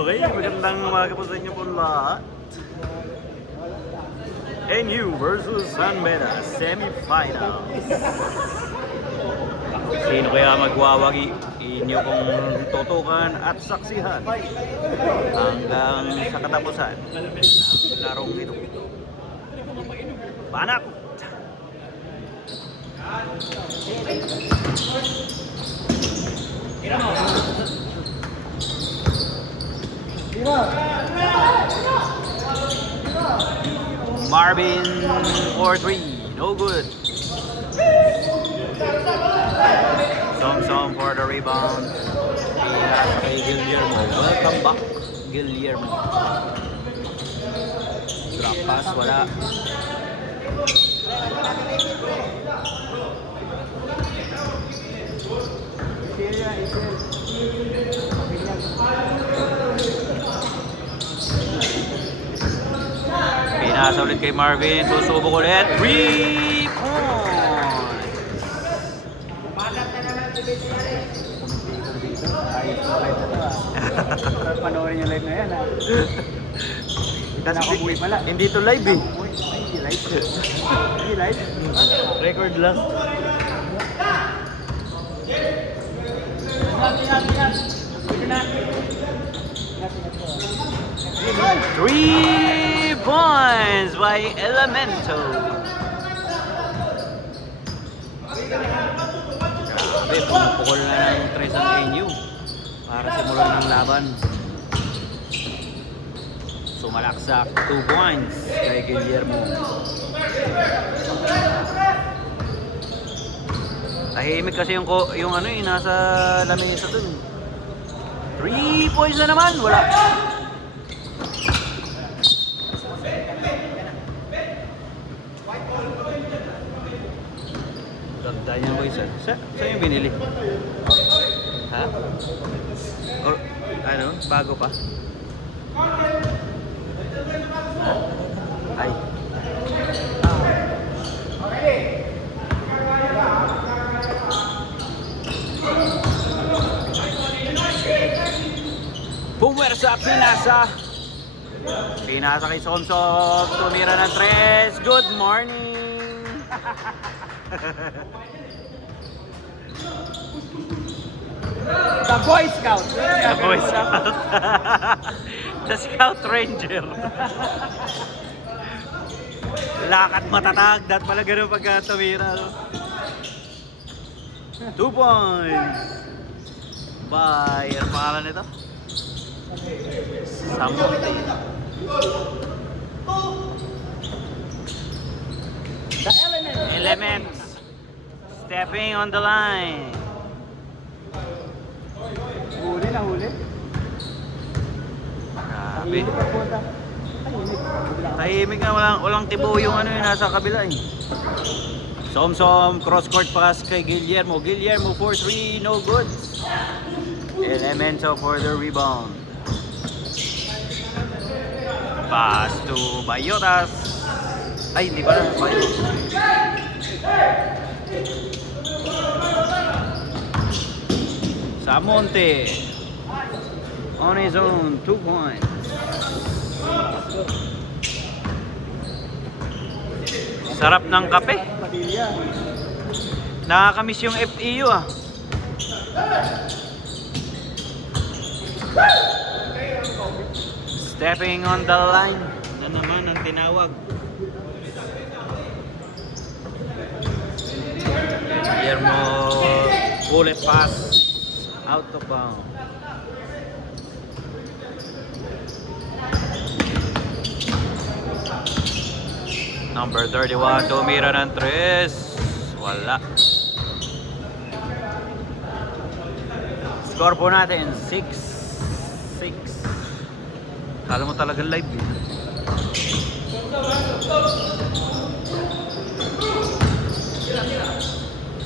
Okay, magandang umaga po sa inyo po lahat. NU versus San Beda semi-finals. Sino kaya magwawagi? Inyo pong tutukan at saksihan hanggang sa katapusan ng larong ito. Banak! Marvin for 3, no good. Som for the rebound. Kay Guillermo. Welcome back, Guillermo. Drop pass, wala. Pinasa ulit kay Marvin. Susubok ulit. 3 points. Panoorin yung live na yan ha. Nakabuhay pala. Hindi to live eh. Hindi live. Hindi live. Record lang. Three points by Elemento. Grabe, pumupukol na ng tres ang NU para simulan ng laban. Sumalaksak 2 points kay Guillermo. Tahimik kasi yung ano eh, nasa lamesa dun. 3 points na naman, wala. Ganda niya boys. Saan yung binili? Ha? Or ano, bago pa? Ay. Pumersa, pinasa. Pinasa kay Somsom. Tumira ng tres. Good morning. The Boy Scout. The Boy Scout. The Scout Ranger. Lakad matatag. Dat pala ganun pagka tumira. No? 2 points. By, ano pangalan nito? Samonte. The Elements. Stepping on the line. Huli na huli. Grabe. Tahimik ang punta. Tahimik na, walang tibo yung ano yung nasa kabila eh. Somsom, cross court pass kay Guillermo. Guillermo for 3, no good. Elemento for the rebound. Pass to Bayotas. Ay, hindi pa na. Samonte. On his own, 2 points. Sarap ng kape. Nakakamiss yung FEU ah. Stepping on the line. Na naman ang tinawag. Guillermo, bullet pass out of bounds. Number 31, tumira ng tres. Wala. Score po natin 6-6. Kala mo talaga live eh.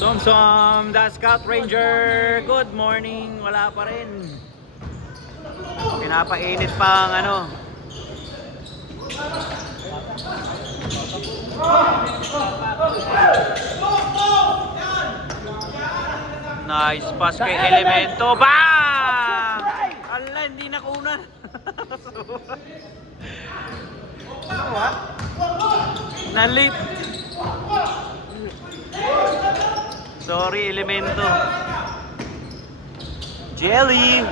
Somsom, the Scout Ranger. Good morning. Wala pa rin. Pinapainit pa ang ano. Nice pass kay Elemento. Bang! Ala, hindi nakunan. Nalit. Sorry, elemento. Jelly.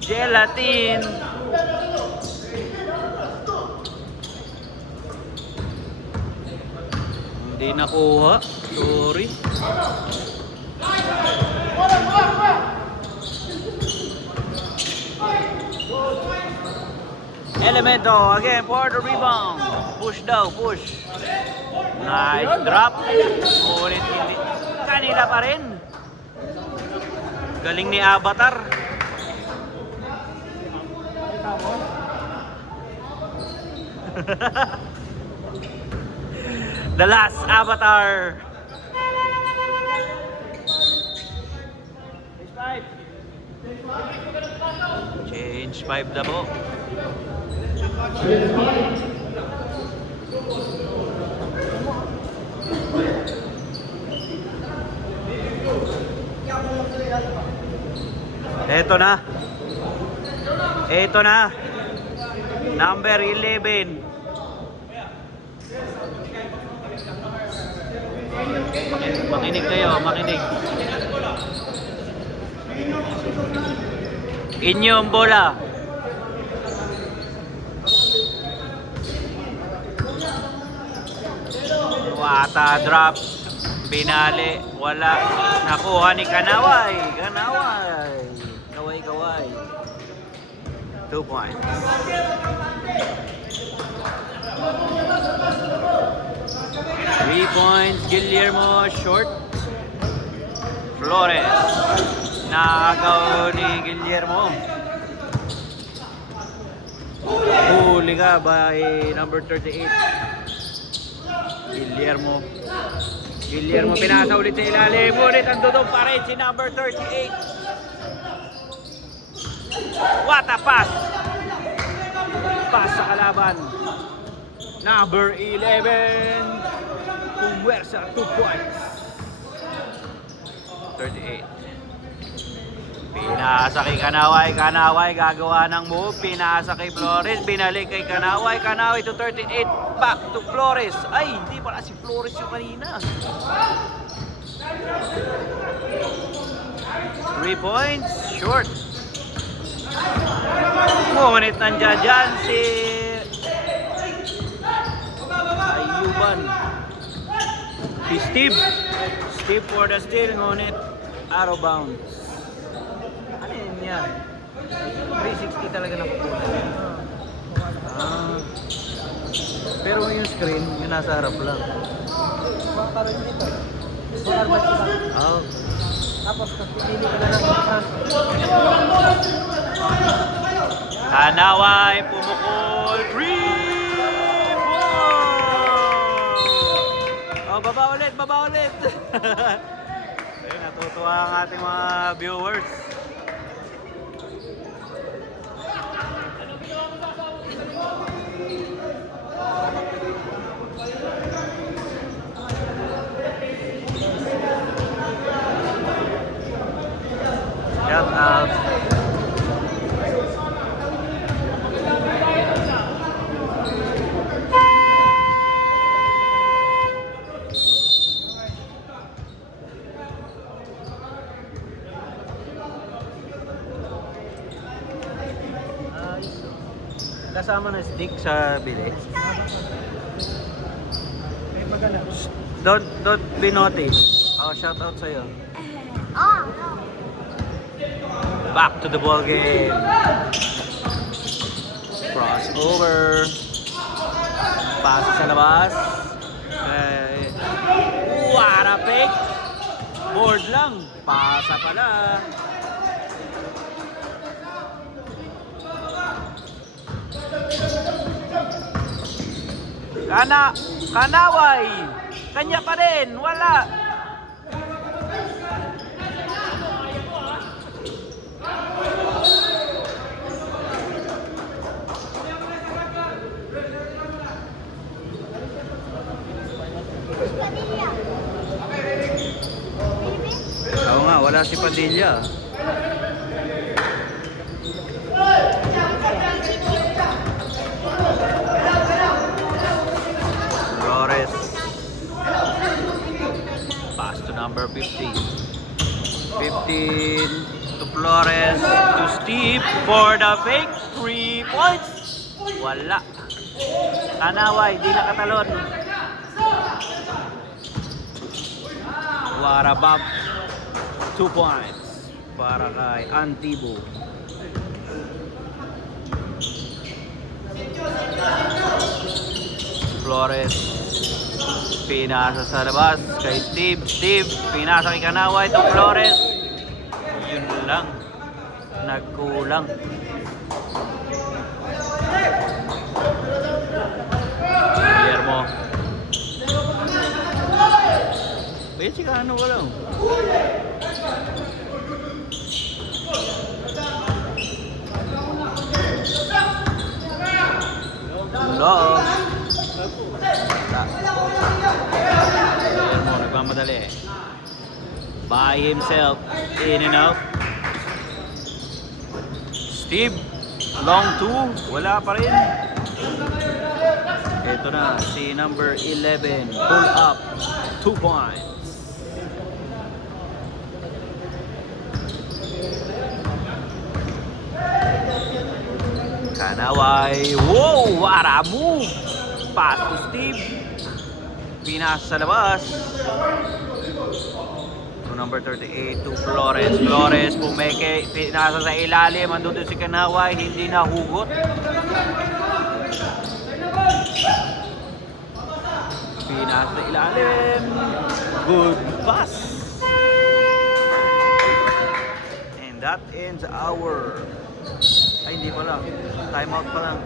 Gelatin. Hindi nakuha. Sorry. Elemento again for the rebound. Push daw, push. Nice drop. Ulit hindi. Kanila pa rin. Galing ni Avatar. The last Avatar. Change 5 na po. Eto na. Eto na. Number 11. Makinig kayo, makinig. Inyong bola. Wata drop. Binali. Wala. Nakuha ni Kanaway. Kanaway. Kaway. 2 points. Three points. Guillermo short. Flores. Nakagaw ni Guillermo. Huli ka by number 38. Guillermo pinasa ulit sa ilalim. Ulit ang dudog pa rin si number 38. What a pass! Pass sa kalaban. Number 11. Puwersa 2 points. 38. Pinasa kay Kanaway gagawa ng move. Pinasa kay Flores, binalik kay Kanaway to 38, back to Flores. Ay, hindi pala si Flores yung kanina. 3 points, short. Ngunit nandiyan dyan si Ayuban. Si Steve for the steal, ngunit arrow bounds. Ano yun yan? 360 talaga na pupunan. Pero yung screen, yung nasa harap lang. Oh. Tapos pili ka na lang. Kanaway pumukol. 3 points! Oh, baba ulit. Ayun, natutuwa ang ating mga viewers. Shout out. Kasama na stick sa bili. Don't be naughty. Oh, shout out sa'yo. Back to the ball game. Crossover. Pasa sa labas. What a pick. Board lang. Pasa pala. Kanaway. Kanya pa rin. Wala. Oo nga, wala si Padilla. 15. 15 to Flores, to Steve for the fake 3 points. Wala. Kanaway, di nakatalon. Warabab, 2 points para kay Antibo. Flores, pinasa sa labas kay Steve. Steve, pinasa kay Kanaway to Flores. Yun lang, nagkulang. Guillermo. Basic ano ka lang. Hello. Guillermo, nagmamadali. By himself, in and out. Steve, long 2, wala pa rin. Ito na, si number 11, pull up, 2 points. Kanaway, wow, what a move! Pass to Steve. Pinas sa labas. To number 38, to Flores. Flores, pumeke, pinasa sa ilalim. Andun si Kanaway, hindi nahugot. Pinas sa ilalim. Good pass. And that ends our... Ay, hindi pala. Time out pa lang.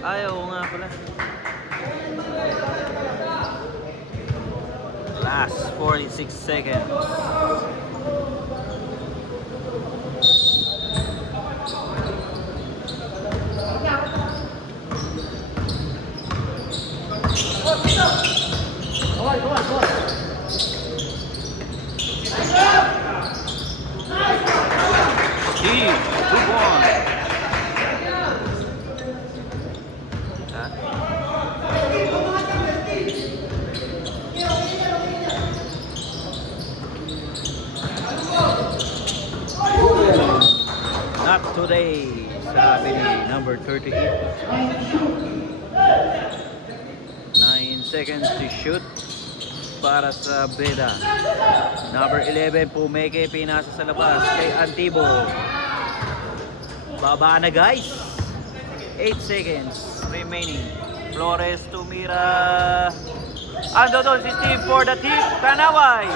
Ayaw nga pala. Last 46 seconds. Steve, good one. Not today, sabi ni number 38. 9 seconds to shoot para sa Beda. Number 11, pumeke, pinasa sa labas kay Antibo. Baba na guys. 8 seconds remaining. Flores tumira. Ando doon si Steve for the tip. Kanaway.